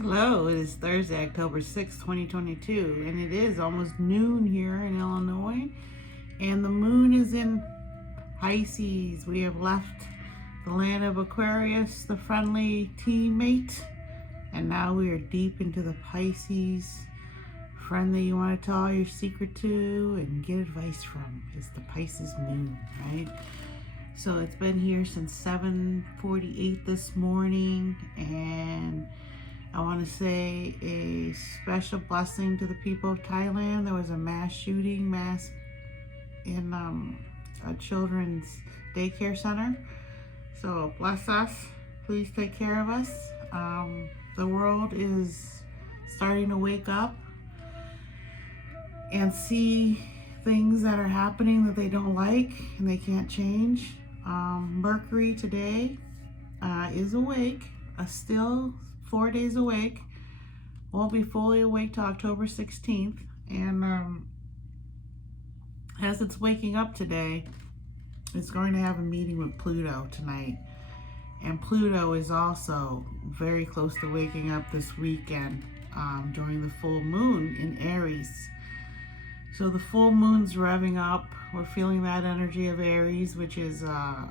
Hello, it is Thursday, October 6th, 2022, and it is almost noon here in Illinois, and the moon is in Pisces. We have left the land of Aquarius, the friendly teammate, and now we are deep into the Pisces. Friend that you want to tell all your secret to and get advice from is the Pisces moon, right? So it's been here since 7:48 this morning, and I want to say a special blessing to the people of Thailand. There was a mass shooting in a children's daycare center. So bless us. Please take care of us. The world is starting to wake up and see things that are happening that they don't like and they can't change. Mercury today is awake, still 4 days awake. Won't be fully awake till October 16th. And as it's waking up today, it's going to have a meeting with Pluto tonight. And Pluto is also very close to waking up this weekend during the full moon in Aries. So the full moon's revving up. We're feeling that energy of Aries, which is a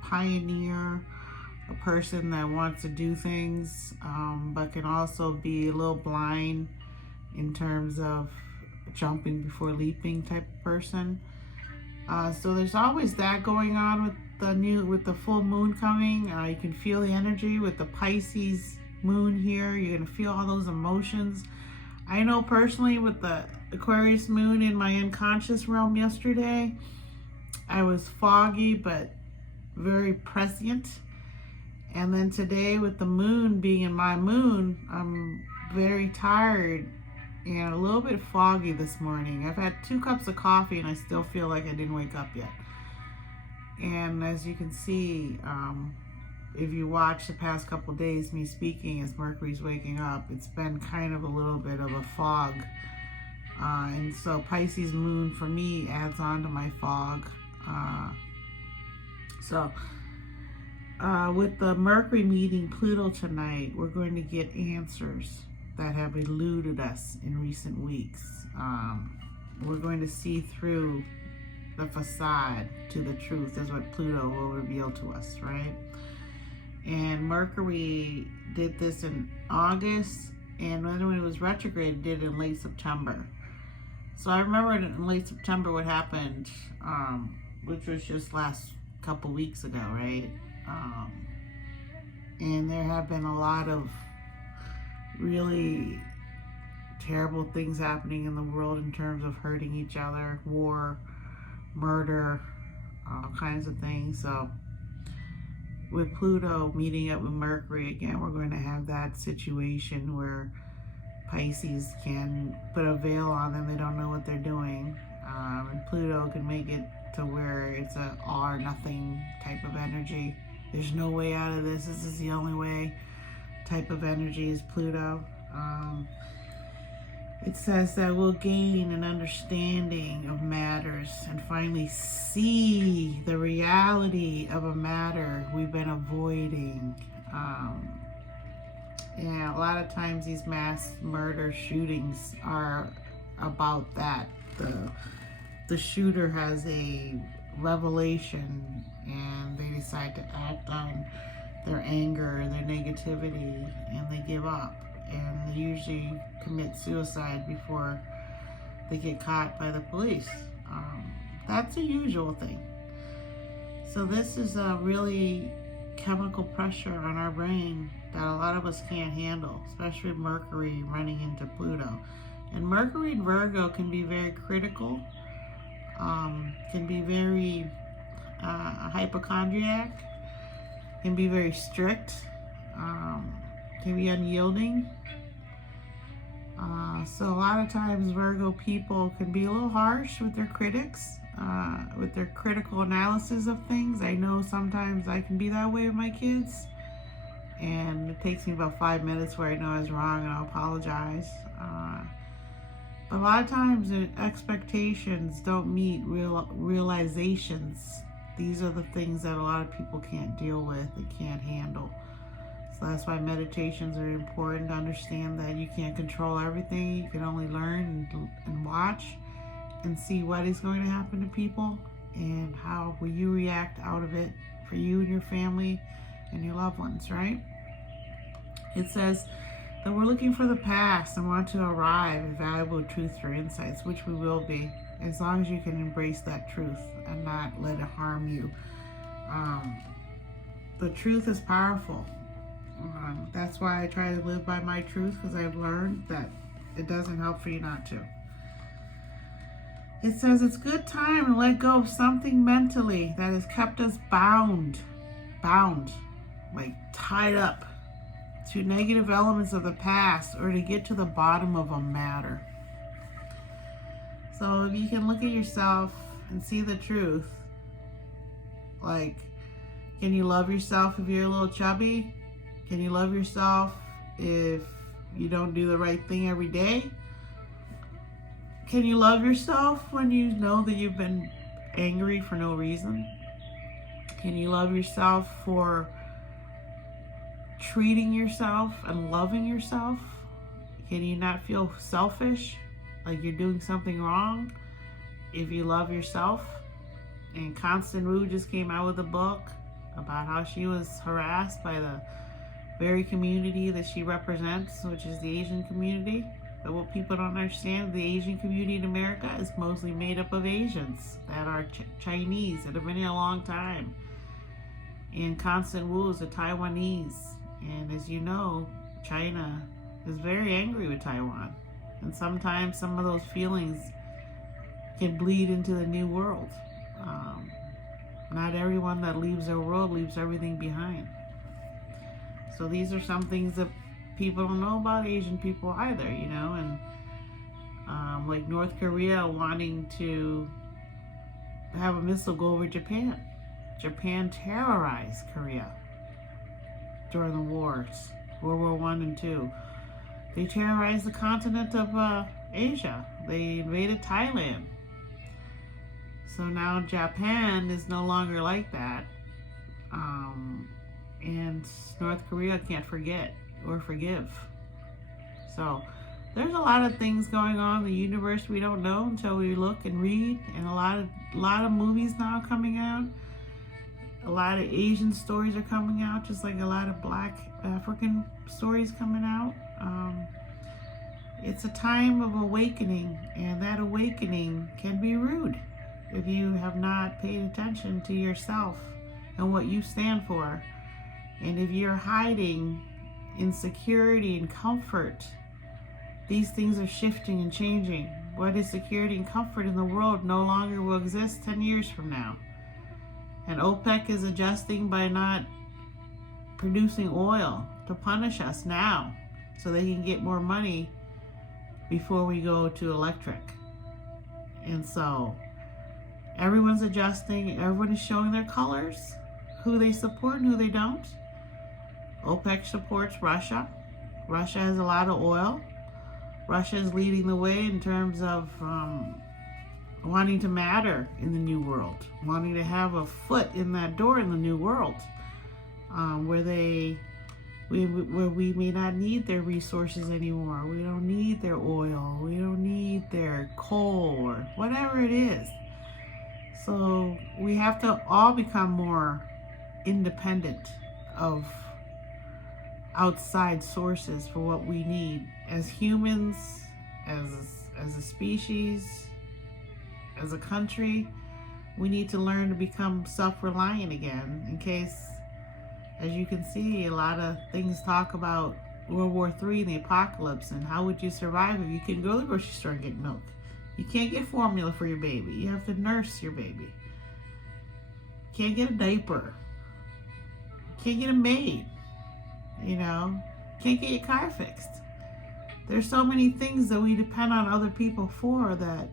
pioneer, a person that wants to do things, but can also be a little blind in terms of jumping before leaping type of person. So there's always that going on with the full moon coming. You can feel the energy with the Pisces moon here. You're gonna feel all those emotions. I know personally with the Aquarius moon in my unconscious realm yesterday, I was foggy but very prescient. And then today with the moon being in my moon, I'm very tired and a little bit foggy this morning. I've had 2 cups of coffee and I still feel like I didn't wake up yet. And as you can see, if you watch the past couple days me speaking as Mercury's waking up, it's been kind of a little bit of a fog. And so Pisces moon for me adds on to my fog. With the Mercury meeting Pluto tonight, we're going to get answers that have eluded us in recent weeks. We're going to see through the facade to the truth, is what Pluto will reveal to us, right? And Mercury did this in August, and when it was retrograde, it did it in late September. So I remember in late September what happened, which was just last couple weeks ago, right? And there have been a lot of really terrible things happening in the world in terms of hurting each other, war, murder, all kinds of things. So with Pluto meeting up with Mercury again, we're going to have that situation where Pisces can put a veil on them. They don't know what they're doing. And Pluto can make it to where it's a all or nothing type of energy. There's no way out of this. This is the only way type of energy is Pluto. It says that we'll gain an understanding of matters and finally see the reality of a matter we've been avoiding. Yeah, a lot of times these mass murder shootings are about that. The shooter has a revelation and they decide to act on their anger, their negativity, and they give up. And they usually commit suicide before they get caught by the police. That's a usual thing. So this is a really chemical pressure on our brain that a lot of us can't handle, especially Mercury running into Pluto. And Mercury and Virgo can be very critical, can be very hypochondriac, can be very strict, can be unyielding. So a lot of times Virgo people can be a little harsh with their critics, with their critical analysis of things. I know sometimes I can be that way with my kids, and it takes me about 5 minutes where I know I was wrong and I'll apologize. But a lot of times expectations don't meet realizations. These are the things that a lot of people can't deal with, they can't handle. So that's why meditations are important, to understand that you can't control everything. You can only learn and watch and see what is going to happen to people and how will you react out of it for you and your family and your loved ones, right? It says that we're looking for the past and want to arrive at valuable truth or insights, which we will be, as long as you can embrace that truth and not let it harm you. The truth is powerful. That's why I try to live by my truth, because I've learned that it doesn't help for you not to. It says it's good time to let go of something mentally that has kept us bound, like tied up to negative elements of the past, or to get to the bottom of a matter. So if you can look at yourself and see the truth, like, can you love yourself if you're a little chubby? Can you love yourself if you don't do the right thing every day? Can you love yourself when you know that you've been angry for no reason? Can you love yourself for treating yourself and loving yourself? Can you not feel selfish, like you're doing something wrong, if you love yourself? And Constance Wu just came out with a book about how she was harassed by the very community that she represents, which is the Asian community. But what people don't understand, the Asian community in America is mostly made up of Asians that are Chinese, that have been here a long time. And Constance Wu is a Taiwanese. And as you know, China is very angry with Taiwan. And sometimes some of those feelings can bleed into the new world. Not everyone that leaves their world leaves everything behind. So these are some things that people don't know about Asian people either, you know, and like North Korea wanting to have a missile go over Japan. Japan terrorized Korea during the wars, World War I and II. They terrorized the continent of Asia. They invaded Thailand. So now Japan is no longer like that. And North Korea can't forget or forgive. So there's a lot of things going on in the universe we don't know until we look and read, and a lot of movies now coming out. A lot of Asian stories are coming out, just like a lot of Black African stories coming out. It's a time of awakening, and that awakening can be rude if you have not paid attention to yourself and what you stand for. And if you're hiding insecurity and comfort, these things are shifting and changing. What is security and comfort in the world no longer will exist 10 years from now. And OPEC is adjusting by not producing oil to punish us now so they can get more money before we go to electric. And so everyone's adjusting, everyone is showing their colors, who they support and who they don't. OPEC supports Russia. Russia has a lot of oil. Russia is leading the way in terms of wanting to matter in the new world, wanting to have a foot in that door in the new world, where we may not need their resources anymore. We don't need their oil. We don't need their coal or whatever it is. So we have to all become more independent of outside sources for what we need as humans, as a species, as a country. We need to learn to become self-reliant again, in case, as you can see, a lot of things talk about World War III and the apocalypse, and how would you survive if you couldn't go to the grocery store and get milk? You can't get formula for your baby. You have to nurse your baby. Can't get a diaper. Can't get a maid. You know, can't get your car fixed. There's so many things that we depend on other people for, that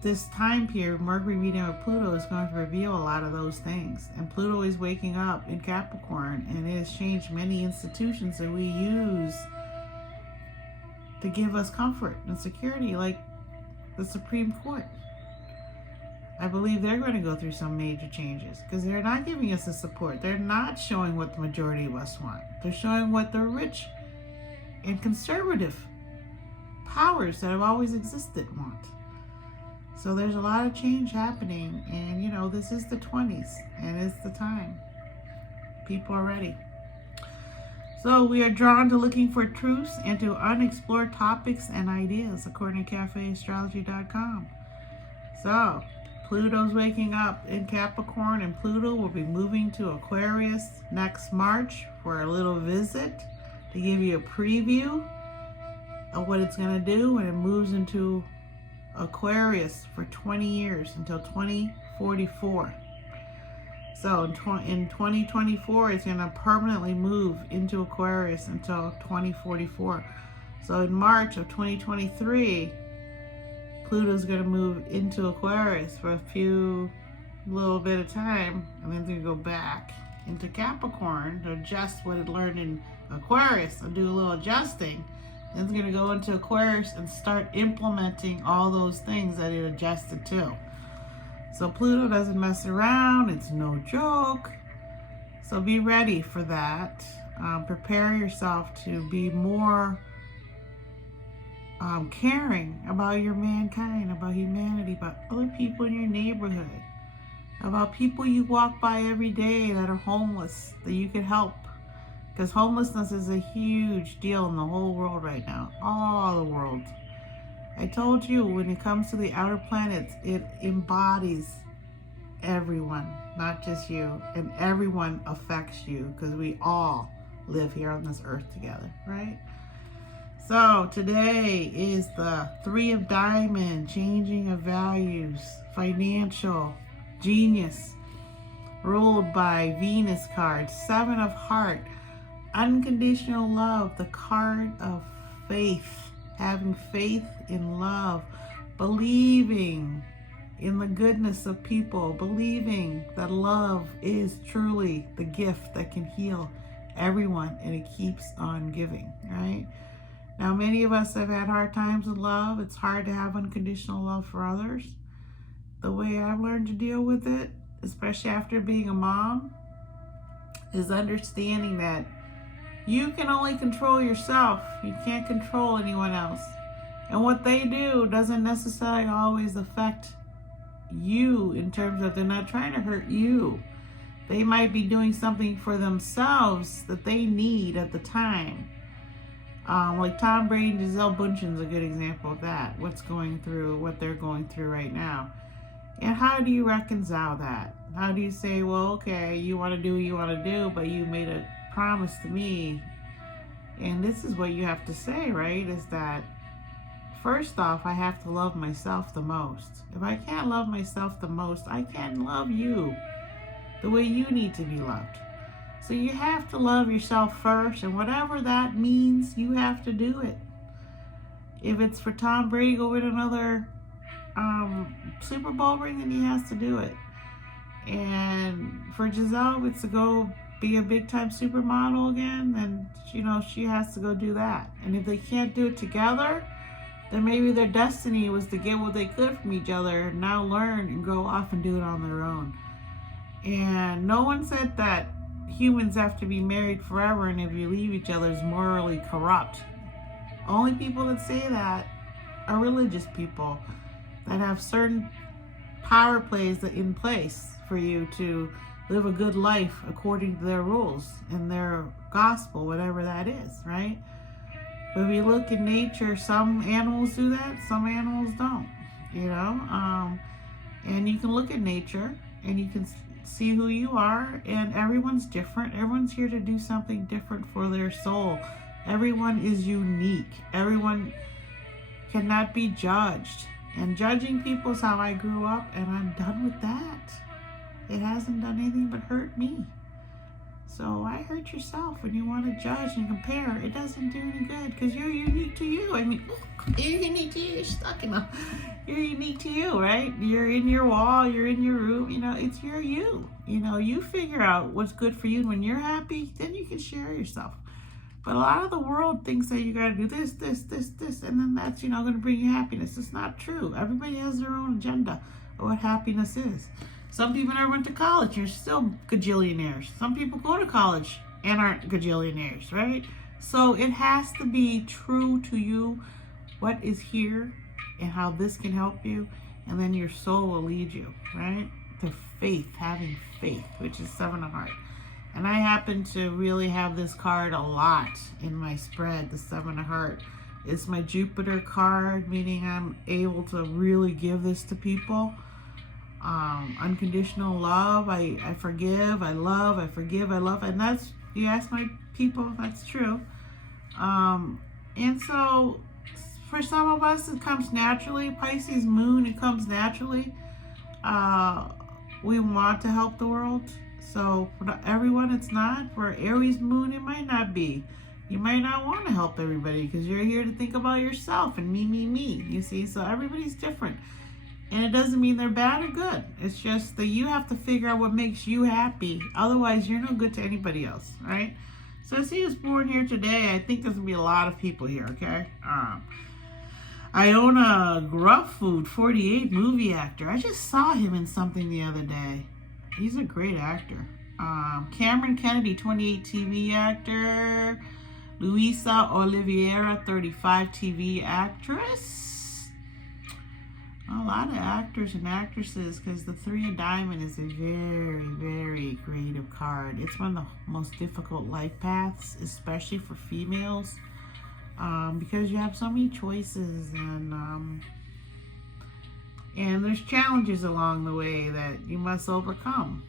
this time period, Mercury meeting with Pluto, is going to reveal a lot of those things. And Pluto is waking up in Capricorn, and it has changed many institutions that we use to give us comfort and security, like the Supreme Court. I believe they're going to go through some major changes because they're not giving us the support. They're not showing what the majority of us want. They're showing what the rich and conservative powers that have always existed want. So there's a lot of change happening, and you know, this is the 20s and it's the time. People are ready. So we are drawn to looking for truths and to unexplored topics and ideas, according to cafeastrology.com. So Pluto's waking up in Capricorn, and Pluto will be moving to Aquarius next March for a little visit to give you a preview of what it's going to do when it moves into Aquarius for 20 years until 2044. So in 2024, it's going to permanently move into Aquarius until 2044. So in March of 2023, Pluto's going to move into Aquarius for a little bit of time, and then it's going to go back into Capricorn to adjust what it learned in Aquarius and do a little adjusting. Then it's going to go into Aquarius and start implementing all those things that it adjusted to. So Pluto doesn't mess around. It's no joke. So be ready for that. Prepare yourself to be more caring about your mankind, about humanity, about other people in your neighborhood, about people you walk by every day that are homeless, that you could help. Because homelessness is a huge deal in the whole world right now. All the world. I told you, when it comes to the outer planets, it embodies everyone, not just you. And everyone affects you because we all live here on this earth together, right? So today is the 3 of Diamonds, changing of values, financial, genius, ruled by Venus card, 7 of Heart, unconditional love, the card of faith, having faith in love, believing in the goodness of people, believing that love is truly the gift that can heal everyone, and it keeps on giving, right? Now, many of us have had hard times with love. It's hard to have unconditional love for others. The way I've learned to deal with it, especially after being a mom, is understanding that you can only control yourself. You can't control anyone else. And what they do doesn't necessarily always affect you in terms of they're not trying to hurt you. They might be doing something for themselves that they need at the time. Like Tom Brady and Gisele Bündchen's a good example of that. What they're going through right now. And how do you reconcile that? How do you say, well, okay, you want to do what you want to do, but you made a promise to me. And this is what you have to say, right? Is that, first off, I have to love myself the most. If I can't love myself the most, I can't love you the way you need to be loved. So you have to love yourself first, and whatever that means, you have to do it. If it's for Tom Brady to go win another Super Bowl ring, then he has to do it. And for Gisele, it's to go be a big-time supermodel again, then she has to go do that. And if they can't do it together, then maybe their destiny was to get what they could from each other, and now learn and go off and do it on their own. And no one said that humans have to be married forever, and if you leave each other is morally corrupt. Only people that say that are religious people that have certain power plays in place for you to live a good life according to their rules and their gospel, whatever that is, right? But if you look in nature, some animals do that, some animals don't, and you can look at nature and you can see who you are, and everyone's different. Everyone's here to do something different for their soul. Everyone is unique. Everyone cannot be judged. And judging people is how I grew up, and I'm done with that. It hasn't done anything but hurt me. So why hurt yourself when you want to judge and compare? It doesn't do any good, because you're unique to you. I mean, you're unique to you. You're stuck in you're unique to you, right? You're in your wall. You're in your room. It's your you. You figure out what's good for you. And when you're happy, then you can share yourself. But a lot of the world thinks that you got to do this, and then that's, going to bring you happiness. It's not true. Everybody has their own agenda. what happiness is. Some people never went to college. You're still gajillionaires. Some people go to college and aren't gajillionaires, right? So it has to be true to you what is here and how this can help you. And then your soul will lead you, right? To faith, having faith, which is 7 of Hearts. And I happen to really have this card a lot in my spread, the 7 of Hearts. It's my Jupiter card, meaning I'm able to really give this to people. Unconditional love. I forgive, I love, I forgive, I love. And that's, you ask my people, that's true. And so for some of us, it comes naturally. Pisces moon, it comes naturally. We want to help the world. So for everyone, it's not. For Aries moon, it might not be. You might not want to help everybody because you're here to think about yourself and me, you see. So everybody's different. And it doesn't mean they're bad or good. It's just that you have to figure out what makes you happy. Otherwise, you're no good to anybody else, right? So I see who's born here today. I think there's going to be a lot of people here, okay? I own a Gruff Food 48 movie actor. I just saw him in something the other day. He's a great actor. Cameron Kennedy, 28 TV actor. Luisa Oliveira, 35 TV actress. A lot of actors and actresses, because the 3 of Diamonds is a very, very creative card. It's one of the most difficult life paths, especially for females, because you have so many choices and there's challenges along the way that you must overcome.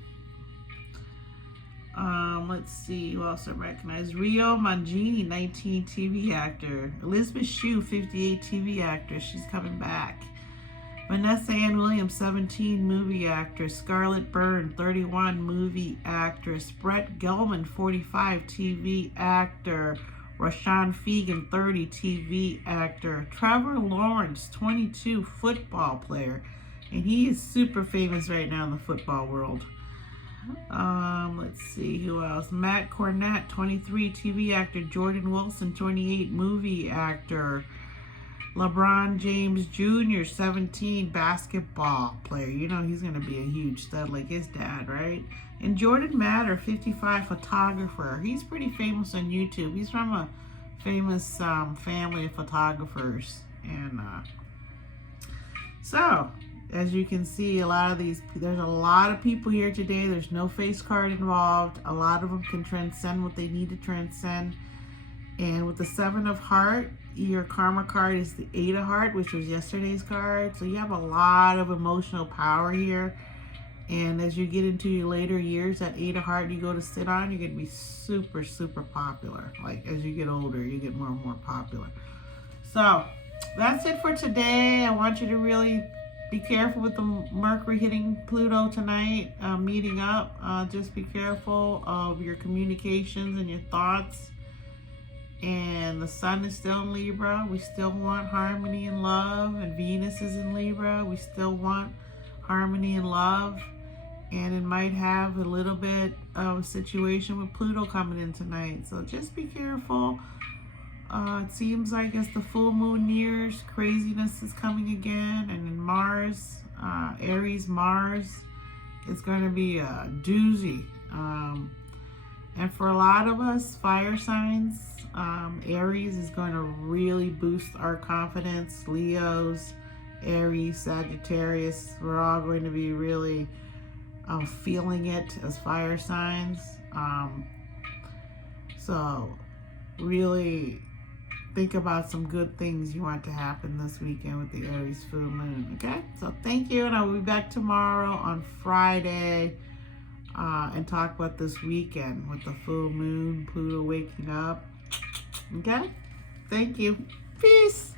Let's see who else I recognize. Rio Mangini, 19 TV actor. Elizabeth Shue, 58 TV actress. She's coming back. Vanessa Ann Williams, 17 movie actress. Scarlett Byrne, 31 movie actress. Brett Gelman, 45 TV actor. Rashawn Fegan, 30 TV actor. Trevor Lawrence, 22 football player. And he is super famous right now in the football world. Let's see who else. Matt Cornett, 23 TV actor. Jordan Wilson, 28 movie actor. LeBron James Jr., 17 basketball player. You know he's going to be a huge stud like his dad, right? And Jordan Matter, 55 photographer. He's pretty famous on YouTube. He's from a famous family of photographers. And so, as you can see, there's a lot of people here today. There's no face card involved. A lot of them can transcend what they need to transcend. And with the 7 of Hearts, your karma card is the 8 of Hearts, which was yesterday's card. So you have a lot of emotional power here. And as you get into your later years, that 8 of Hearts you go to sit on, you're going to be super, super popular. Like as you get older, you get more and more popular. So that's it for today. I want you to really be careful with the Mercury hitting Pluto tonight, meeting up. Just be careful of your communications and your thoughts. And the sun is still in Libra. We still want harmony and love. And Venus is in Libra. We still want harmony and love. And it might have a little bit of a situation with Pluto coming in tonight. So just be careful. It seems like as the full moon nears, craziness is coming again. And in Mars, Aries Mars, is going to be a doozy. And for a lot of us, fire signs, Aries is going to really boost our confidence. Leos, Aries, Sagittarius, we're all going to be really feeling it as fire signs. So really think about some good things you want to happen this weekend with the Aries full moon, okay? So thank you, and I will be back tomorrow on Friday and talk about this weekend with the full moon, Pluto waking up, okay? Thank you. Peace.